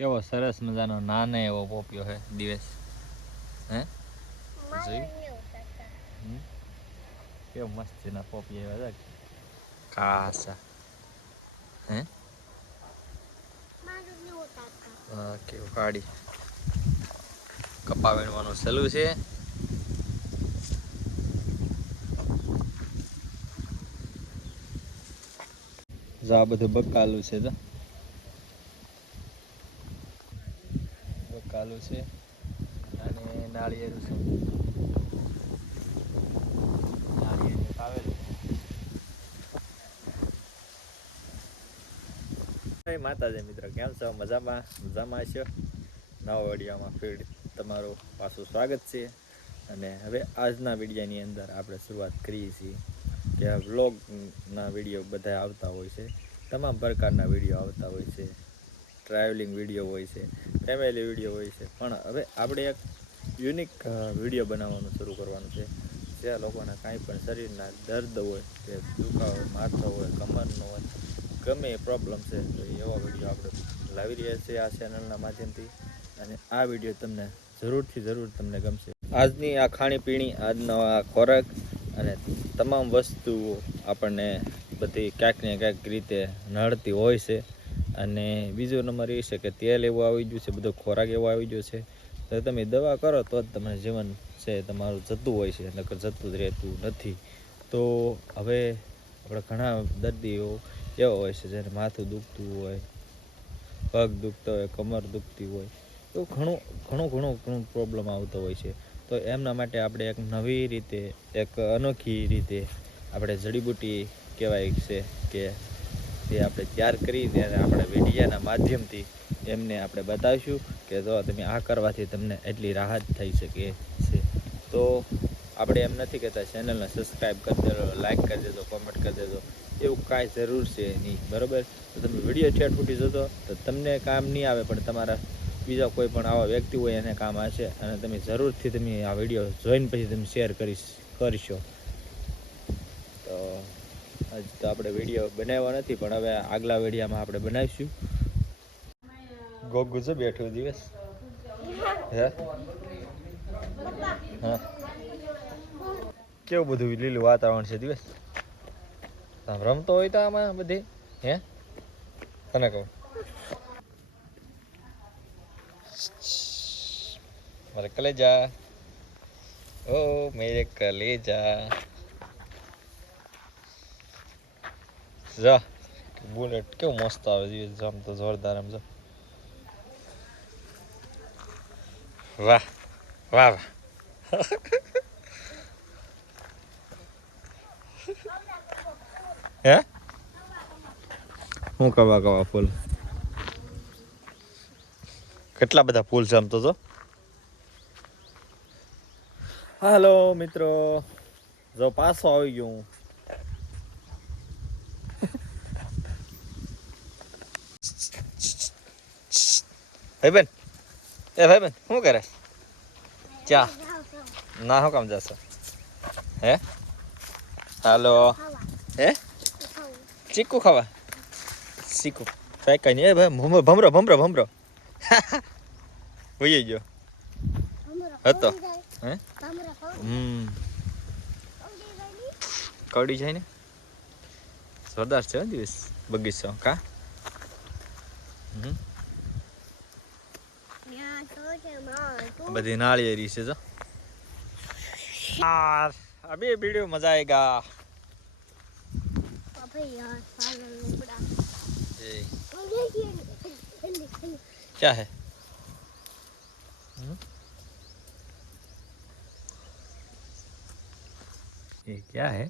કેવો સરસ મજાનો નાનો એવો પોપિયો હે દિવસ હે કેવો મસ્ત ના પોપિયા એવા કાસા હે કેવું કાઢી કપા વીણવાનું સલું છે. જો આ બધું બકાલું છે. તો બકાલું છે અને નાળિયેરું છે. નાળિયેર આવેલું માતાજી મિત્રો કેમ છો? મજામાં મજામાં છો? નવા વિડીયોમાં ફીર તમારું પાછું સ્વાગત છે. અને હવે આજના વિડીયોની અંદર આપણે શરૂઆત કરીએ છીએ કે વ્લોગના વિડીયો બધા આવતા હોય છે. તમામ પ્રકારના વિડીયો આવતા હોય છે. ટ્રાવેલિંગ વિડીયો હોય છે, ફેમિલી વિડીયો હોય છે, પણ હવે આપણે એક યુનિક વિડીયો બનાવવાનું શરૂ કરવાનું છે. જે લોકોના કાંઈ પણ શરીરના દર્દ હોય કે દુખાવો માથો હોય કમરનો હોય ગમે એ પ્રોબ્લેમ છે તો એવા વિડીયો આપણે લાવી રહ્યા છીએ આ ચેનલના માધ્યમથી. અને આ વિડીયો તમને જરૂર તમને ગમશે. આજની આ ખાણીપીણી આજનો આ ખોરાક અને તમામ વસ્તુઓ આપણને બધી ક્યાંક ને ક્યાંક રીતે નડતી હોય છે. અને બીજો નંબર એ છે કે તેલ એવું આવી ગયું છે, બધો ખોરાક એવો આવી ગયો છે તો તમે દવા કરો તો જ તમને જીવન છે તમારું જતું હોય છે, નકર જતું જ રહેતું નથી. તો હવે આપણે ઘણા દર્દીઓ એવા હોય છે જેને માથું દુખતું હોય, પગ દુખતો હોય, કમર દુખતી હોય, તો ઘણું પ્રોબ્લેમ આવતો હોય છે. તો એમના માટે આપણે એક નવી રીતે એક અનોખી રીતે આપણે જડીબુટી કહેવાય છે કે તે આપણે તૈયાર કરી ત્યારે આપણે વિડીયાના માધ્યમથી એમને આપણે બતાવીશું કે જો તમે આ કરવાથી તમને એટલી રાહત થઈ શકે છે. તો આપણે એમ નથી કહેતા ચેનલને સબસ્ક્રાઈબ કરી દેજો, લાઈક કરી દેજો, કોમેન્ટ કરી દેજો, એવું કાંઈ જરૂર છે નહીં, બરાબર? તો તમે વિડીયો ઠેઠ ફૂટી જતો તો તમને કામ નહીં આવે પણ તમારા બીજા કોઈ પણ આવા વ્યક્તિ હોય એને કામ આવશે. અને તમે જરૂરથી તમે આ વિડીયો જોઈને પછી તમે શેર કરશો. તો આજ તો આપણે વિડીયો બનાવ્યો નથી પણ હવે આગલા વિડીયોમાં આપણે બનાવીશું. ગોગુ છે બેઠું દિવસ હે હા કેવું બધું લીલું વાતાવરણ છે દિવસ. આમ રમતો હોય તો આમાં બધી હે તને કહું મારે કલેજા ઓ મેરે કલેજા જા બુલેટ કેવું મસ્ત આવે દિવસ આમ તો જોરદાર આમ જો વાહ વાહ વાહ હે હું કવા ફૂલ કેટલા બધા ફૂલ છે આમ તો જો. હાલો મિત્રો, જો પાછો આવી ગયો હું. ભાઈબેન ભાઈબેન શું કરે? ચા ના શું કામ જશો? હે હાલો હે ચીકુ ખાવા? ચીકુ કઈ નહીં ભાઈ ભમરો હોઈ ગયો હતો હે કવડી જાય ને જોરદાર છે દિવસ બગીચો કા બધી નાળિયેરી છે જો. अभी वीडियो मजा आएगा. क्या है? ये क्या है?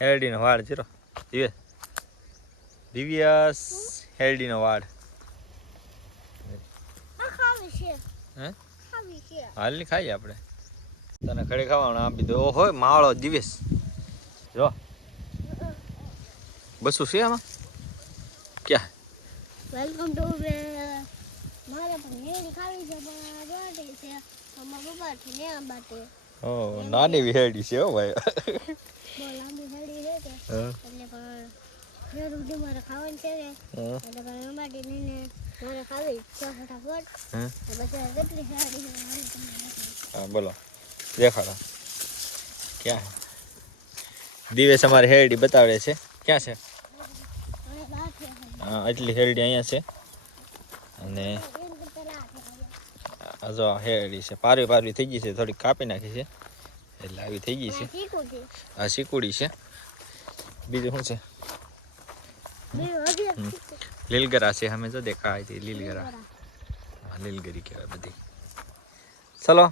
हेल्डी नो वाड़ चलो दिव्यास हेल्डी नो वाड़ हाल नहीं खाई આપણે તને ખડે ખાવાનું આપી દો. હોય માળો દિવસ જો બસું છે આમાં ક્યાં વેલકમ ટુ મારે પણ હેડી ખાવી છે પણ રોટી છે અમારા પપ્પા થી ને આ બાટે ઓ નાની વિહેડી છે હો ભાઈ બહુ લાંબી હેડી છે કે એટલે રોટી મારે ખાવાની છે ને હા એટલે મારે અંબાડી ને મારે ખાવી છે ફટાફટ હા તો પછી કેટલી સારી હા બોલો દેખાડો ક્યાં દિવસ અમારે હેરડી બતાવે છે ક્યાં છે અને બહાર છે હા એટલી હેરડી અહીંયા છે અને આ જો હેરડી છે પારવી પારવી થઈ ગઈ છે થોડી કાપી નાખી છે એટલે આવી થઈ ગઈ છે શીખું છે આ શીકુડી છે બીજું શું છે લીલગરા છે અમે જો દેખાય છે લીલગરા હા લીલગરી કહેવાય બધી ચલો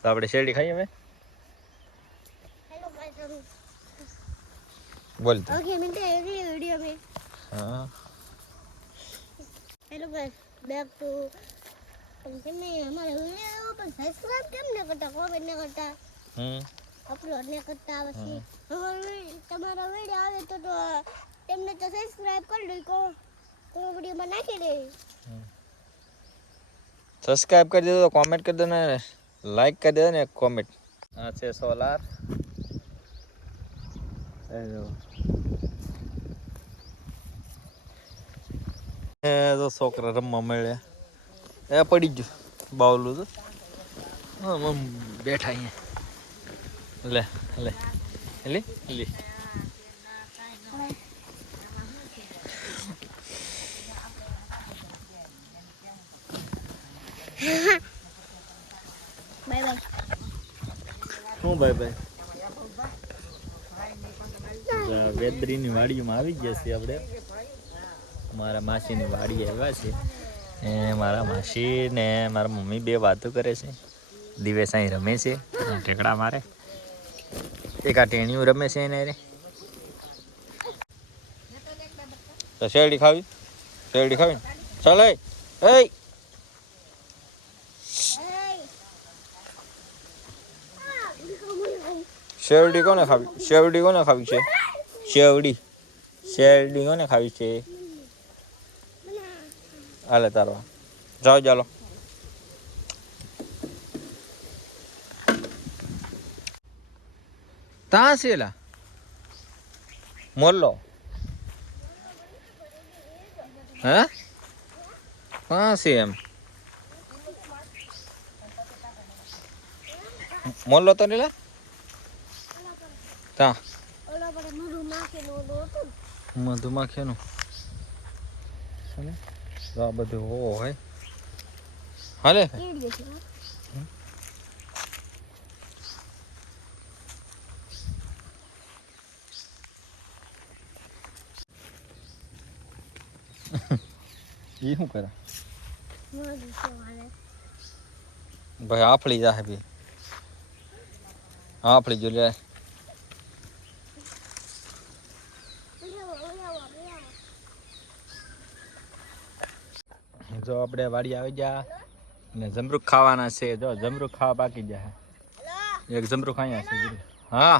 તો આપણે શેરડી ખાઈએ હવે હેલો ગાઈસ બોલ તું ओके मिलते हैं अगली वीडियो में હા हेलो गाइस बैक टू तुमने हमारे वीडियो पर सब्सक्राइब કેમ ન કરતા કોમેન્ટ ન કરતા અપલોડ ન કરતા પછી તમારા વિડિયો આવે તો તેમને તો સબસ્ક્રાઇબ કરી દો કો વિડિયો માં નાખી દે સબસ્ક્રાઇબ કરી દેજો કોમેન્ટ કરી દો ને લાઈક કરી દેજો ને કોમેન્ટ આ છે સોલાર એ તો છોકરા રમવા મળે એ પડી ગયું બાવલું તો હા બેઠા અહીંયા લે લે લે લે બાય બાય શું ભાઈ ભાઈ વેદરીની વાડીમાં આવી ગયા છીએ આપણે મારા માસીની વાડી આવ્યા છે એ મારા માસી ને મારા મમ્મી બે વાતો કરે છે દિવસ અહીં રમે છે ટેકડા મારે એક આ ટેણીયું રમે છે એને રે તો શેરડી ખાવી ચાલ એ શેરડી કોને ખાવી છે શેરડી કોને ખાવી છે હાલે તારો જાઓ ચાલો તા છે લા મોલ્લો હે હા છે એમ મોલ્લો તો ને લા તા ઓલા પર મધુમાખીનું હતું મધુમાખીનું આ બધું હોય હાલે કીડી છે એ શું કરે મધુ છે વાલે ભાઈ આફળી જાહે બી આફળી જો લે જો આપણે વાડી આવી ગયા ને જમરૂખ ખાવાના છે જો જમરૂખ ખાવા બાકી જાય એક જમરૂખ અહીંયા છે હા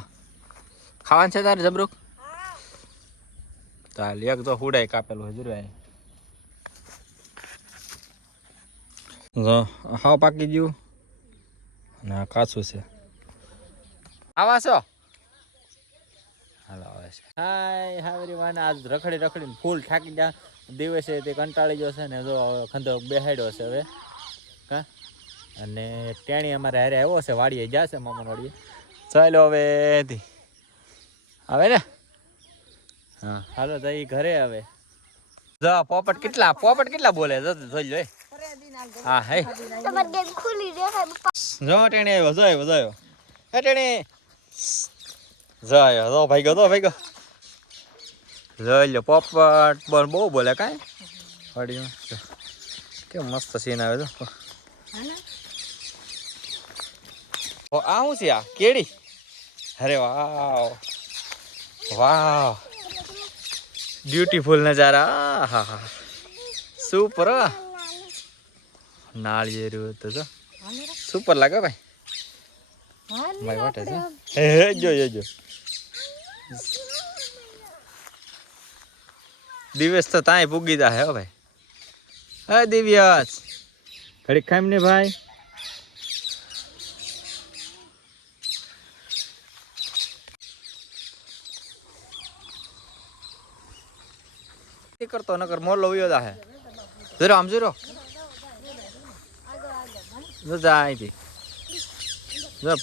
ખાવાનું છે તારે જમરૂખ ચાલ એક તો હુડાય કાપેલું હોય જરૂર જો હાવ પાકી ગયું અને આ કાચું છે આવા છો હાલો આવે છે હાય એવરીવન આજ રખડીને ફૂલ થાકી ગયા દિવસે તે કંટાળી ગયો છે ને જો ખંધો બેહાડ્યો છે હવે કા અને ટેણી અમારે હારે આવ્યો છે વાડીએ ગયા છે મામા વાડીએ ચાલો હવે આવે ને હા હાલો તો એ ઘરે હવે જો પોપટ કેટલા બોલે જોઈ લો હા હે તમાર ગેમ ખુલી દેખાય જો ટેણી આવ્યો હે ટેણી જાય તો ભાઈ ગયો જોઈ લો પોપટ બોલ બહુ બોલે કાંઈ વાડીમાં કેમ મસ્ત સીન આવે તો આ શું છે આ કેડી અરે વાવ બ્યુટીફુલ નજારા હા હા સુપર નાળિયેરું તો સુપર લાગે ભાઈ ભાઈ વાટે છે જો દિવસ તો તાય પૂગી જા હે ભાઈ હે દિવ્યાસ ઘડીક ખાઈમ ને ભાઈ કરતો નકર મોલો વયો જાહે જરો આમ જરો જો જા અહીંથી જો